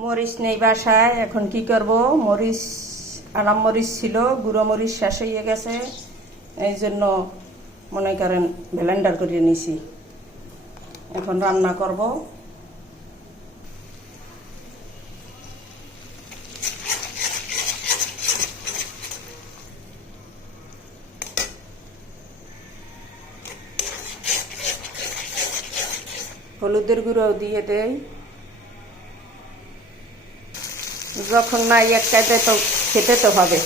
মরিচ নেই বাসায়, এখন কি করব? মরিচ, আনাম মরিচ ছিল, গুঁড়ো মরিচ শেষ হয়ে গেছে। এই জন্য মনে করেন ব্লেন্ডার করে নিছি। এখন রান্না করব। হলুদের গুঁড়ো দিয়ে দেয় যখন নাই একটাতে তো খেতে তো হবে।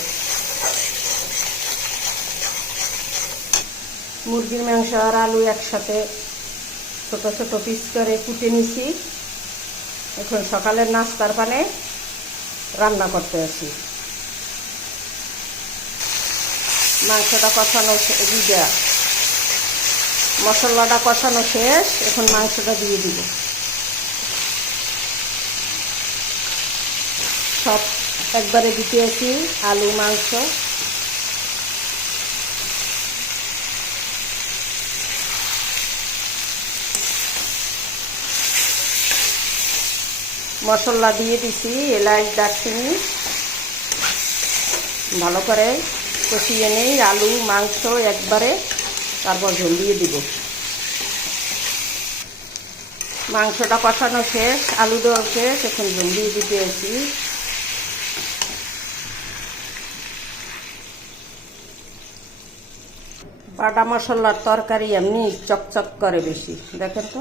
মুরগির মাংস আর আলু একসাথে ছোট ছোট পিস করে কুটে নিছি। এখন সকালের নাস্তার পানে রান্না করতে আসি। মাংসটা কষানো দিদা মশলাটা কষানো শেষ, এখন মাংসটা দিয়ে দিব। সব একবারে দিতে আছি আলু, মাংস। মশলা দিয়ে দিছি, এলাচ, দারচিনি। ভালো করে কষিয়ে নেই, আলু, মাংস একবারে, তারপর ঝোল দিয়ে দিব। মাংসটা কষানো শেষ, আলু দেওয়া শেষ, এখন ঝোল দিয়ে দিতে বাটা মশলার তরকারি এমনি চকচক করে বেশি। দেখেন তো?